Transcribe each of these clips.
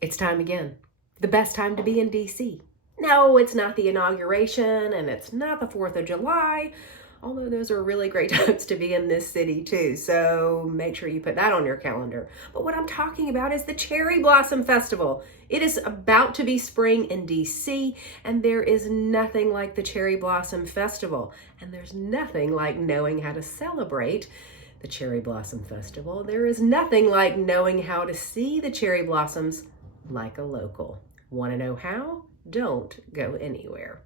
It's time again. The best time to be in DC. No, it's not the inauguration and it's not the 4th of July, although those are really great times to be in this city too. So make sure you put that on your calendar. But what I'm talking about is the Cherry Blossom Festival. It is about to be spring in DC, and there is nothing like the Cherry Blossom Festival. And there's nothing like knowing how to celebrate the Cherry Blossom Festival. There is nothing like knowing how to see the cherry blossoms like a local. Want to know how? Don't go anywhere.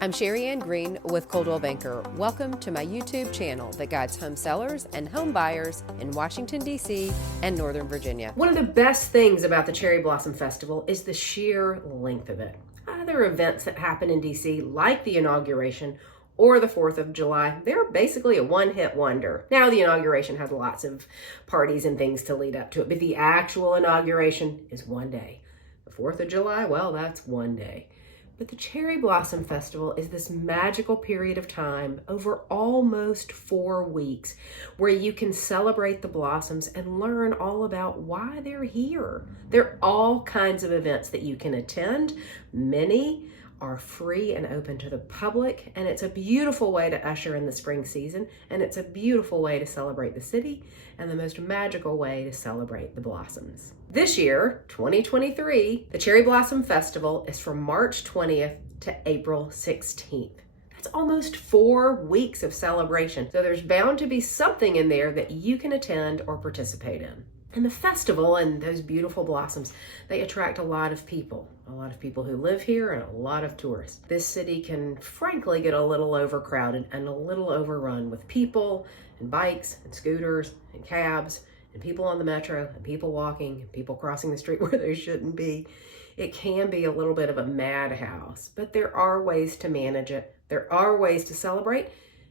I'm Sherri Ann Green with Coldwell Banker. Welcome to my YouTube channel that guides home sellers and home buyers in Washington, D.C. and Northern Virginia. One of the best things about the Cherry Blossom Festival is the sheer length of it. Other events that happen in D.C., like the inauguration or the 4th of July, they're basically a one-hit wonder. Now, the inauguration has lots of parties and things to lead up to it, but the actual inauguration is one day. The 4th of July, well, that's one day. But the Cherry Blossom Festival is this magical period of time over almost 4 weeks where you can celebrate the blossoms and learn all about why they're here. There are all kinds of events that you can attend. Many are free and open to the public, and it's a beautiful way to usher in the spring season, and it's a beautiful way to celebrate the city, and the most magical way to celebrate the blossoms. This year, 2023, the Cherry Blossom Festival is from March 20th to April 16th. That's almost 4 weeks of celebration, so there's bound to be something in there that you can attend or participate in. And the festival and those beautiful blossoms, they attract a lot of people who live here and a lot of tourists. This city can frankly get a little overcrowded and a little overrun with people and bikes and scooters and cabs and people on the metro and people walking and people crossing the street where they shouldn't be. It can be a little bit of a madhouse, but there are ways to manage it. There are ways to celebrate,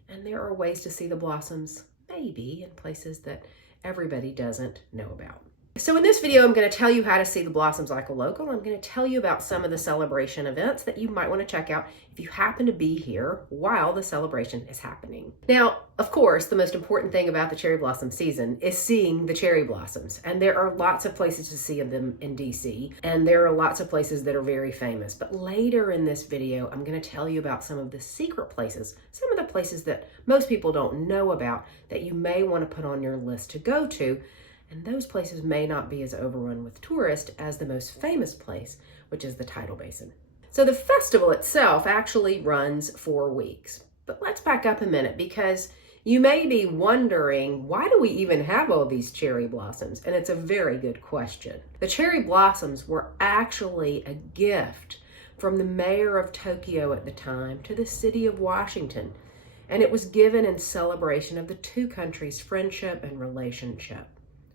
and there are ways to see the blossoms maybe in places that everybody doesn't know about. So in this video, I'm going to tell you how to see the blossoms like a local. I'm going to tell you about some of the celebration events that you might want to check out if you happen to be here while the celebration is happening. Now, of course, the most important thing about the cherry blossom season is seeing the cherry blossoms. And there are lots of places to see them in DC, and there are lots of places that are very famous. But later in this video, I'm going to tell you about some of the secret places, some of the places that most people don't know about that you may want to put on your list to go to. And those places may not be as overrun with tourists as the most famous place, which is the Tidal Basin. So the festival itself actually runs 4 weeks. But let's back up a minute, because you may be wondering, why do we even have all these cherry blossoms? And it's a very good question. The cherry blossoms were actually a gift from the mayor of Tokyo at the time to the city of Washington. And it was given in celebration of the two countries' friendship and relationship.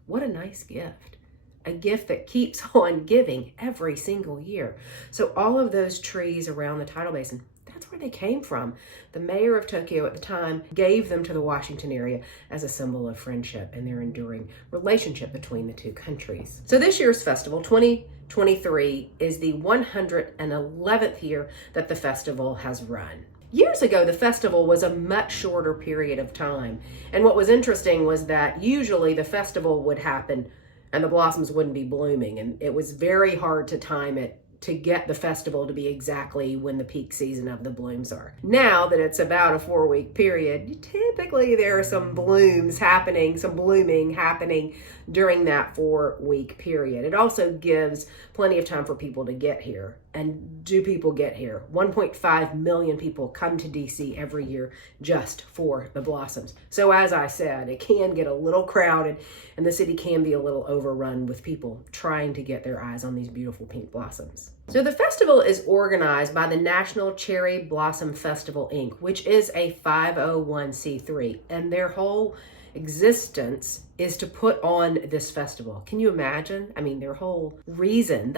What a nice gift. A gift that keeps on giving every single year. So all of those trees around the Tidal Basin, that's where they came from. The mayor of Tokyo at the time gave them to the Washington area as a symbol of friendship and their enduring relationship between the two countries. So this year's festival, 2023, is the 111th year that the festival has run. Years ago, the festival was a much shorter period of time. And what was interesting was that usually the festival would happen and the blossoms wouldn't be blooming. And it was very hard to time it to get the festival to be exactly when the peak season of the blooms are. Now that it's about a 4-week period, typically there are some blooms happening, some blooming happening during that 4-week period. It also gives plenty of time for people to get here. And do people get here? 1.5 million people come to DC every year just for the blossoms. So as I said, it can get a little crowded and the city can be a little overrun with people trying to get their eyes on these beautiful pink blossoms. So the festival is organized by the National Cherry Blossom Festival, Inc., which is a 501c3, and their whole existence is to put on this festival. Can you imagine? I mean, the whole reason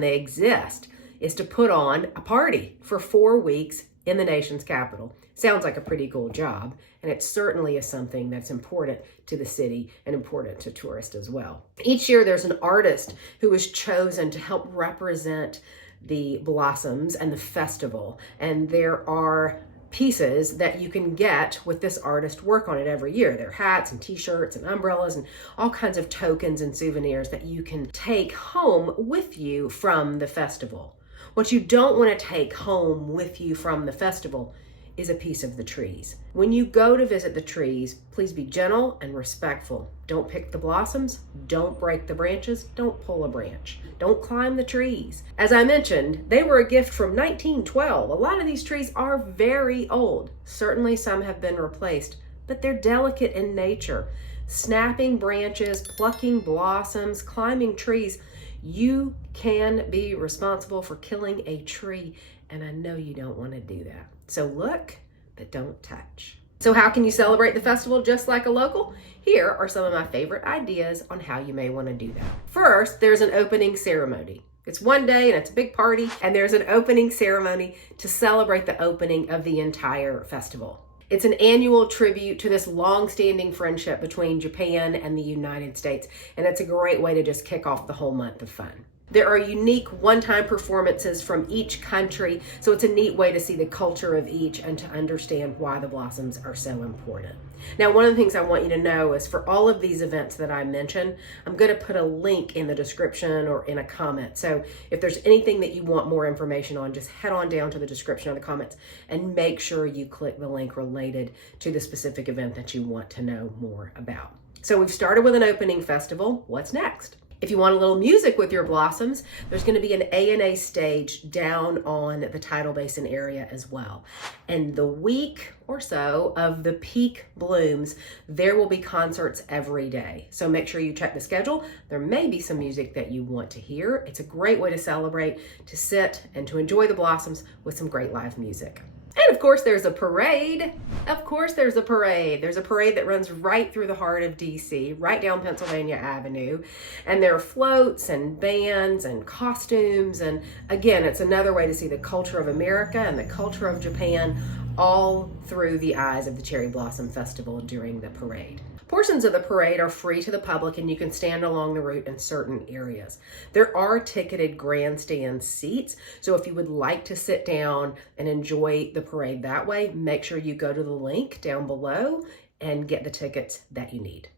they exist is to put on a party for 4 weeks in the nation's capital. Sounds like a pretty cool job, and it certainly is something that's important to the city and important to tourists as well. Each year there's an artist who is chosen to help represent the blossoms and the festival, and there are pieces that you can get with this artist work on it every year. There are hats and t-shirts and umbrellas and all kinds of tokens and souvenirs that you can take home with you from the festival. What you don't want to take home with you from the festival is a piece of the trees. When you go to visit the trees, please be gentle and respectful. Don't pick the blossoms, don't break the branches, don't pull a branch, don't climb the trees. As I mentioned, they were a gift from 1912. A lot of these trees are very old. Certainly some have been replaced, but they're delicate in nature. Snapping branches, plucking blossoms, climbing trees, you can be responsible for killing a tree, and I know you don't want to do that. So look, but don't touch. So how can you celebrate the festival just like a local? Here are some of my favorite ideas on how you may want to do that. First, there's an opening ceremony. It's one day and it's a big party, and there's an opening ceremony to celebrate the opening of the entire festival. It's an annual tribute to this long-standing friendship between Japan and the United States, and it's a great way to just kick off the whole month of fun. There are unique one-time performances from each country, so it's a neat way to see the culture of each and to understand why the blossoms are so important. Now, one of the things I want you to know is for all of these events that I mentioned, I'm going to put a link in the description or in a comment. So if there's anything that you want more information on, just head on down to the description or the comments and make sure you click the link related to the specific event that you want to know more about. So we've started with an opening festival. What's next? If you want a little music with your blossoms, there's going to be an A&A stage down on the Tidal Basin area as well. And the week or so of the peak blooms, there will be concerts every day. So make sure you check the schedule. There may be some music that you want to hear. It's a great way to celebrate, to sit and to enjoy the blossoms with some great live music. And of course, there's a parade. Of course, there's a parade. There's a parade that runs right through the heart of DC, right down Pennsylvania Avenue. And there are floats and bands and costumes. And again, it's another way to see the culture of America and the culture of Japan all through the eyes of the Cherry Blossom Festival during the parade. Portions of the parade are free to the public and you can stand along the route in certain areas. There are ticketed grandstand seats, so if you would like to sit down and enjoy the parade that way, make sure you go to the link down below and get the tickets that you need.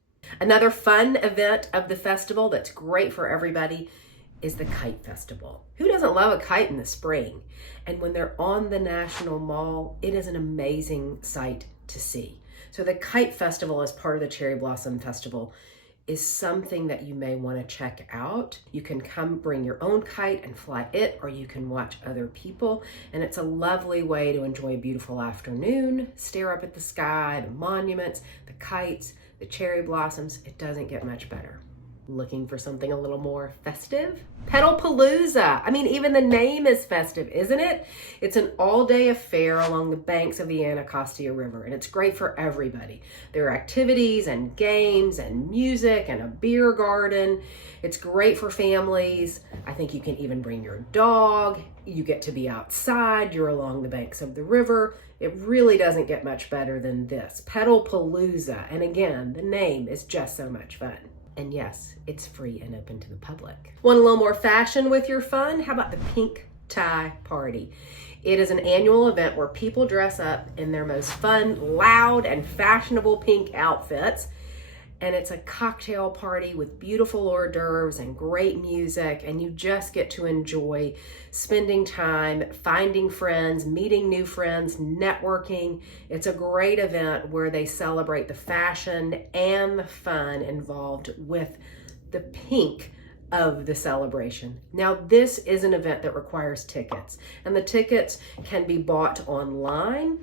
Another fun event of the festival that's great for everybody is the Kite Festival. Who doesn't love a kite in the spring? And when they're on the National Mall, it is an amazing sight to see. So the Kite Festival as part of the Cherry Blossom Festival is something that you may want to check out. You can come bring your own kite and fly it, or you can watch other people. And it's a lovely way to enjoy a beautiful afternoon, stare up at the sky, the monuments, the kites, the cherry blossoms. It doesn't get much better. Looking for something a little more festive? Petalpalooza. I mean, even the name is festive, isn't it? It's an all-day affair along the banks of the Anacostia River, and it's great for everybody. There are activities and games and music and a beer garden. It's great for families. I think you can even bring your dog. You get to be outside. You're along the banks of the river. It really doesn't get much better than this. Petalpalooza. And again, the name is just so much fun. And yes, it's free and open to the public. Want a little more fashion with your fun? How about the Pink Tie Party? It is an annual event where people dress up in their most fun, loud, and fashionable pink outfits. And it's a cocktail party with beautiful hors d'oeuvres and great music, and you just get to enjoy spending time, finding friends, meeting new friends, networking. It's a great event where they celebrate the fashion and the fun involved with the pink of the celebration. Now, this is an event that requires tickets, and the tickets can be bought online.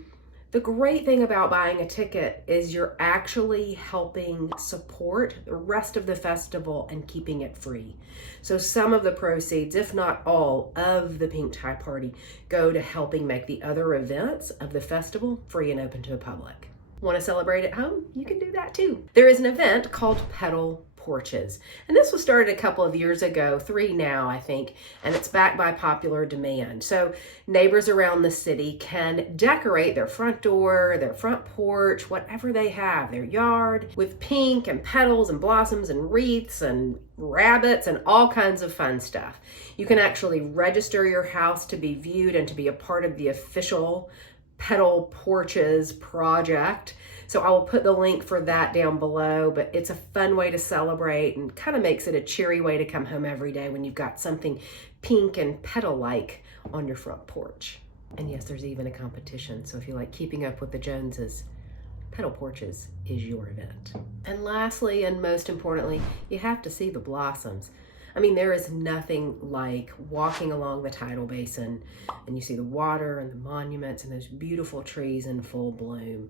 The great thing about buying a ticket is you're actually helping support the rest of the festival and keeping it free. So some of the proceeds, if not all, of the Pink Tie Party go to helping make the other events of the festival free and open to the public. Want to celebrate at home? You can do that too. There is an event called Petal Porches. And this was started a couple of years ago, 3 now, I think, and it's backed by popular demand. So neighbors around the city can decorate their front door, their front porch, whatever they have, their yard, with pink and petals and blossoms and wreaths and rabbits and all kinds of fun stuff. You can actually register your house to be viewed and to be a part of the official Petal Porches project. So I will put the link for that down below, but it's a fun way to celebrate and kind of makes it a cheery way to come home every day when you've got something pink and petal-like on your front porch. And yes, there's even a competition. So if you like keeping up with the Joneses, Petal Porches is your event. And lastly, and most importantly, you have to see the blossoms. I mean, there is nothing like walking along the tidal basin and you see the water and the monuments and those beautiful trees in full bloom.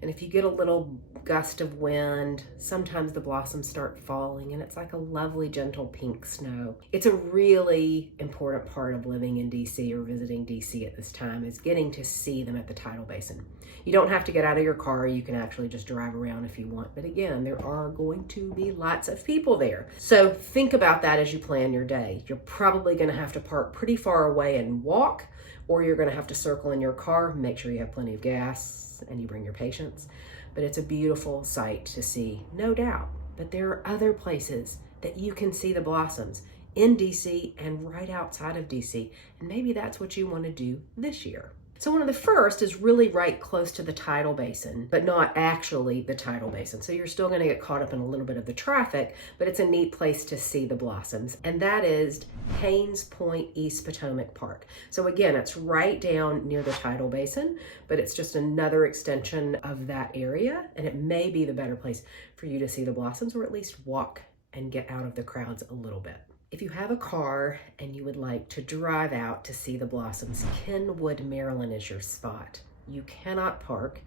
And if you get a little gust of wind, sometimes the blossoms start falling and it's like a lovely gentle pink snow. It's a really important part of living in DC or visiting DC at this time, is getting to see them at the tidal basin. You don't have to get out of your car, you can actually just drive around if you want. But again, there are going to be lots of people there. So think about that as you plan your day. You're probably gonna have to park pretty far away and walk, or you're gonna have to circle in your car, make sure you have plenty of gas, and you bring your patience. But it's a beautiful sight to see, no doubt. But there are other places that you can see the blossoms in DC and right outside of DC. And maybe that's what you want to do this year. So one of the first is really right close to the tidal basin, but not actually the tidal basin. So you're still going to get caught up in a little bit of the traffic, but it's a neat place to see the blossoms. And that is Haynes Point East Potomac Park. So again, it's right down near the tidal basin, but it's just another extension of that area. And it may be the better place for you to see the blossoms, or at least walk and get out of the crowds a little bit. If you have a car and you would like to drive out to see the blossoms, Kenwood, Maryland is your spot. You cannot park,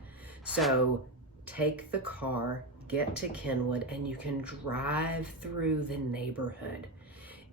so take the car, get to Kenwood, and you can drive through the neighborhood.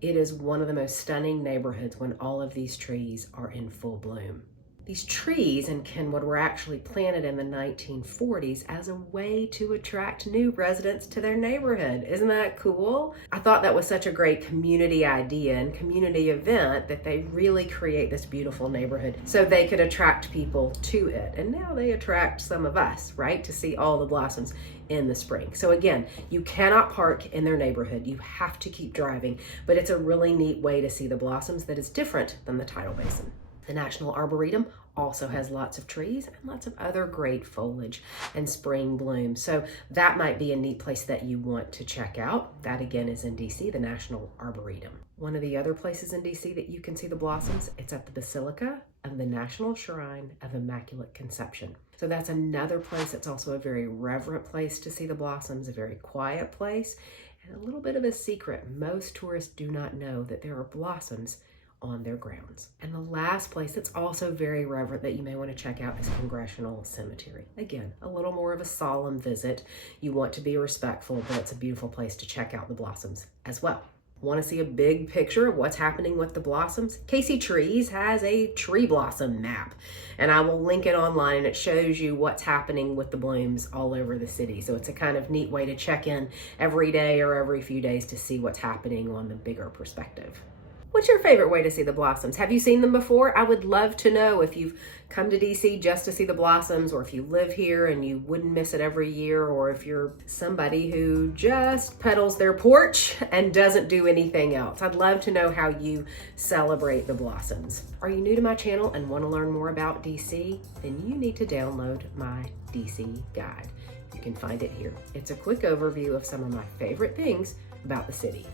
It is one of the most stunning neighborhoods when all of these trees are in full bloom. These trees in Kenwood were actually planted in the 1940s as a way to attract new residents to their neighborhood. Isn't that cool? I thought that was such a great community idea and community event that they really create this beautiful neighborhood so they could attract people to it. And now they attract some of us, right, to see all the blossoms in the spring. So again, you cannot park in their neighborhood. You have to keep driving, but it's a really neat way to see the blossoms that is different than the tidal basin. The National Arboretum also has lots of trees and lots of other great foliage and spring bloom. So that might be a neat place that you want to check out. That again is in DC, the National Arboretum. One of the other places in DC that you can see the blossoms, it's at the Basilica of the National Shrine of Immaculate Conception. So that's another place that's also a very reverent place to see the blossoms, a very quiet place, and a little bit of a secret. Most tourists do not know that there are blossoms on their grounds. And the last place that's also very reverent that you may want to check out is Congressional Cemetery. Again, a little more of a solemn visit. You want to be respectful, but it's a beautiful place to check out the blossoms as well. Want to see a big picture of what's happening with the blossoms? Casey Trees has a tree blossom map, and I will link it online. It shows you what's happening with the blooms all over the city. So it's a kind of neat way to check in every day or every few days to see what's happening on the bigger perspective. What's your favorite way to see the blossoms? Have you seen them before? I would love to know if you've come to DC just to see the blossoms, or if you live here and you wouldn't miss it every year, or if you're somebody who just petals their porch and doesn't do anything else. I'd love to know how you celebrate the blossoms. Are you new to my channel and want to learn more about DC? Then you need to download my DC guide. You can find it here. It's a quick overview of some of my favorite things about the city.